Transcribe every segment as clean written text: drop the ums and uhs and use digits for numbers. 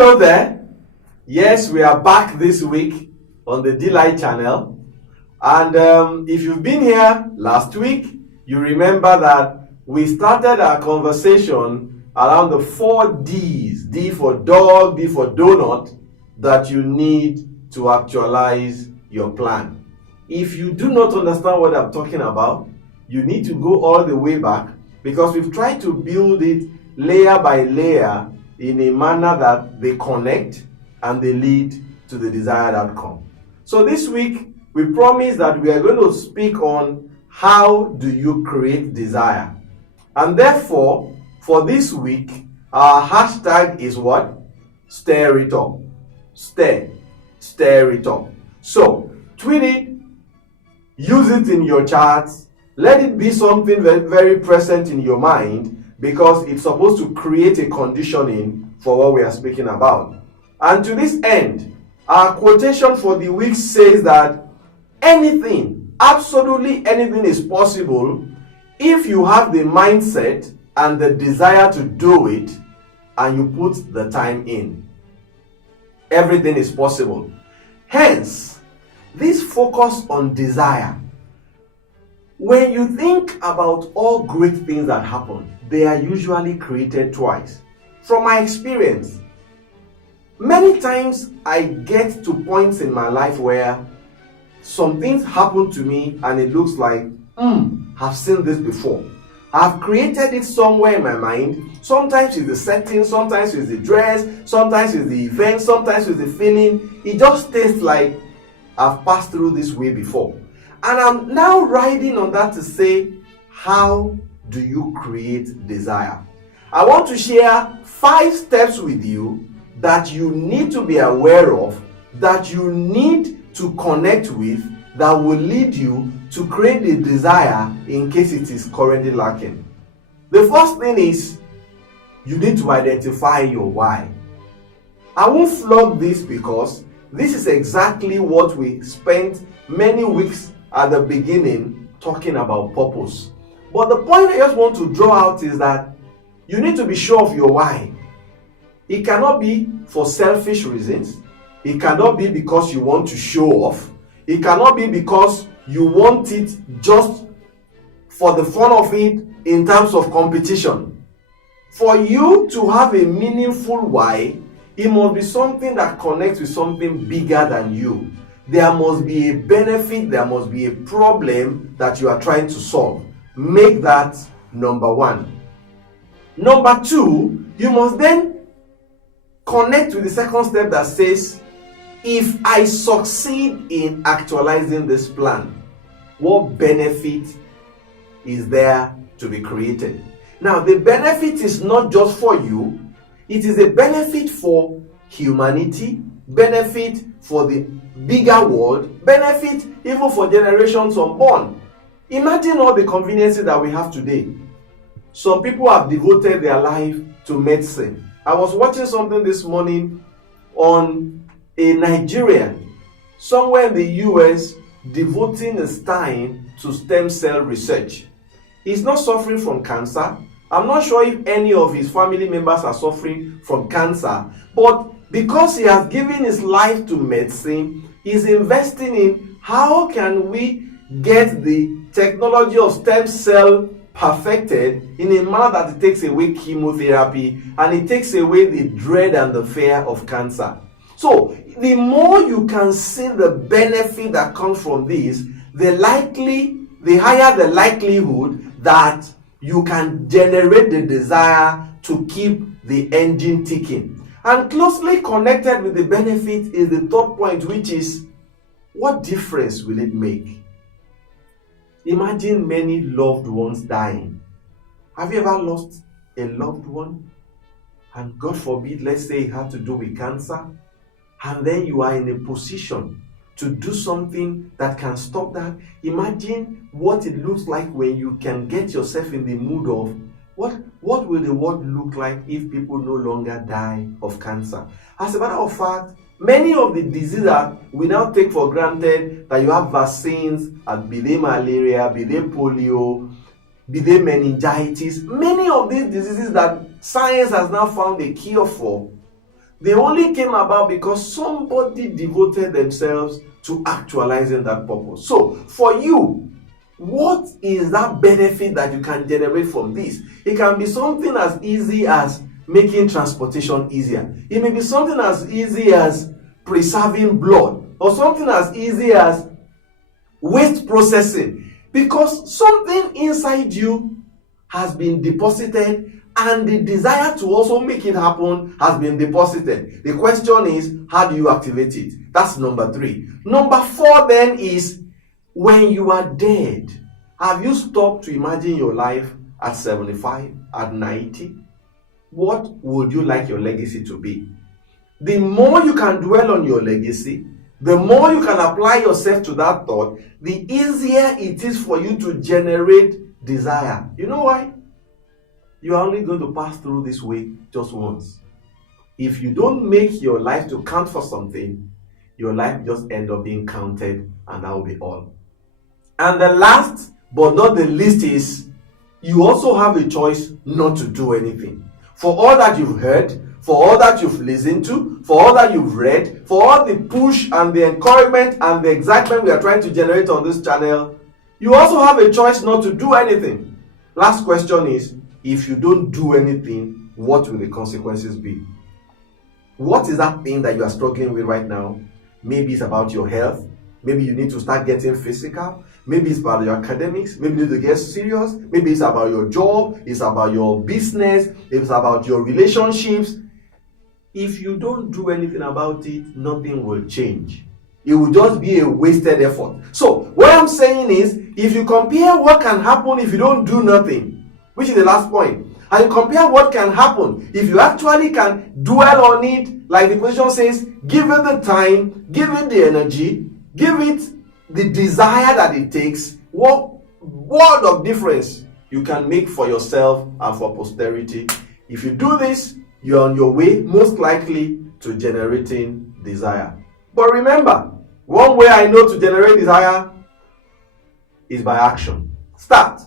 Hello there. Yes, we are back this week on the Delight channel. And if you've been here last week, you remember that we started our conversation around the 4 D's. D for dog, D for donut, that you need to actualize your plan. If you do not understand what I'm talking about, you need to go all the way back, because we've tried to build it layer by layer in a manner that they connect and they lead to the desired outcome. So this week, we promise that we are going to speak on how do you create desire. And therefore, for this week, our hashtag is what? Stir it up. Stir it up. So, tweet it, use it in your charts, let it be something very, very present in your mind, because it's supposed to create a conditioning for what we are speaking about. And to this end, our quotation for the week says that anything, absolutely anything is possible if you have the mindset and the desire to do it and you put the time in. Everything is possible. Hence, this focus on desire. When you think about all great things that happen, they are usually created twice. From my experience, many times I get to points in my life where some things happen to me and it looks like, I've seen this before. I've created it somewhere in my mind. Sometimes it's the setting, sometimes it's the dress, sometimes it's the event, sometimes it's the feeling. It just tastes like I've passed through this way before. And I'm now riding on that to say, how do you create desire? I want to share 5 steps with you that you need to be aware of, that you need to connect with, that will lead you to create the desire in case it is currently lacking. The first thing is, you need to identify your why. I won't flog this because this is exactly what we spent many weeks at the beginning talking about purpose. But the point I just want to draw out is that you need to be sure of your why. It cannot be for selfish reasons. It cannot be because you want to show off. It cannot be because you want it just for the fun of it in terms of competition. For you to have a meaningful why, it must be something that connects with something bigger than you. There must be a benefit, there must be a problem that you are trying to solve. Make that number 1. Number 2, you must then connect with the second step that says, if I succeed in actualizing this plan, what benefit is there to be created? Now, the benefit is not just for you, it is a benefit for humanity, benefit for the bigger world, benefit even for generations unborn. Imagine all the conveniences that we have today. Some people have devoted their life to medicine. I was watching something this morning on a Nigerian somewhere in the US devoting his time to stem cell research. He's not suffering from cancer. I'm not sure if any of his family members are suffering from cancer, but because he has given his life to medicine, he's investing in how can we get the technology of stem cell perfected in a manner that it takes away chemotherapy and it takes away the dread and the fear of cancer. So the more you can see the benefit that comes from this, the higher the likelihood that you can generate the desire to keep the engine ticking. And closely connected with the benefit is the third point, which is, what difference will it make? Imagine many loved ones dying. Have you ever lost a loved one? And God forbid, let's say it had to do with cancer. And then you are in a position to do something that can stop that. Imagine what it looks like when you can get yourself in the mood of, what will the world look like if people no longer die of cancer? As a matter of fact, many of the diseases that we now take for granted, that you have vaccines, be they malaria, be they polio, be they meningitis, many of these diseases that science has now found a cure for, They only came about because somebody devoted themselves to actualizing that purpose. So, for you, what is that benefit that you can generate from this? It can be something as easy as making transportation easier. It may be something as easy as preserving blood, or something as easy as waste processing, because something inside you has been deposited and the desire to also make it happen has been deposited. The question is, how do you activate it? That's number 3. Number 4 then is, when you are dead, have you stopped to imagine your life at 75, at 90? What would you like your legacy to be? The more you can dwell on your legacy, the more you can apply yourself to that thought, the easier it is for you to generate desire. You know why? You are only going to pass through this way just once. If you don't make your life to count for something, your life just end up being counted, and that will be all. And the last but not the least is, you also have a choice not to do anything. For all that you've heard, for all that you've listened to, for all that you've read, for all the push and the encouragement and the excitement we are trying to generate on this channel, you also have a choice not to do anything. Last question is, if you don't do anything, what will the consequences be? What is that thing that you are struggling with right now? Maybe it's about your health. Maybe you need to start getting physical. Maybe it's about your academics. Maybe you need to get serious. Maybe it's about your job. It's about your business. It's about your relationships. If you don't do anything about it, nothing will change. It will just be a wasted effort. So what I'm saying is, if you compare what can happen if you don't do nothing, which is the last point, and you compare what can happen if you actually can dwell on it, like the position says, give it the time, give it the energy, give it the desire that it takes, what world of difference you can make for yourself and for posterity. If you do this, you're on your way, most likely, to generating desire. But remember, one way I know to generate desire is by action. Start.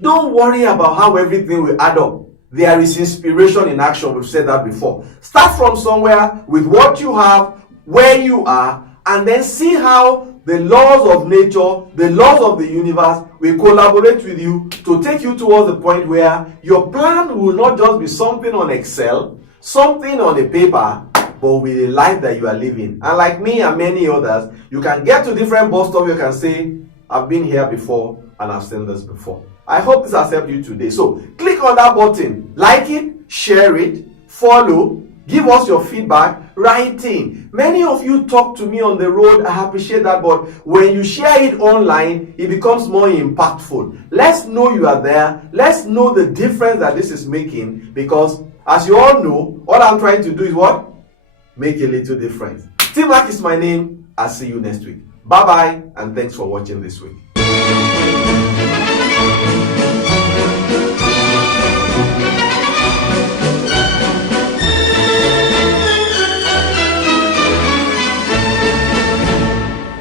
Don't worry about how everything will add up. There is inspiration in action. We've said that before. Start from somewhere with what you have, where you are, and then see how the laws of nature, the laws of the universe will collaborate with you to take you towards the point where your plan will not just be something on Excel, something on a paper, but with a life that you are living. And like me and many others, you can get to different bus stops, you can say, I've been here before and I've seen this before. I hope this has helped you today. So click on that button, like it, share it, follow, give us your feedback, write in. Many of you talk to me on the road. I appreciate that, but when you share it online, it becomes more impactful. Let's know you are there. Let's know the difference that this is making, because as you all know, all I'm trying to do is what? Make a little difference. Tim Mack is my name. I'll see you next week. Bye-bye, and thanks for watching this week.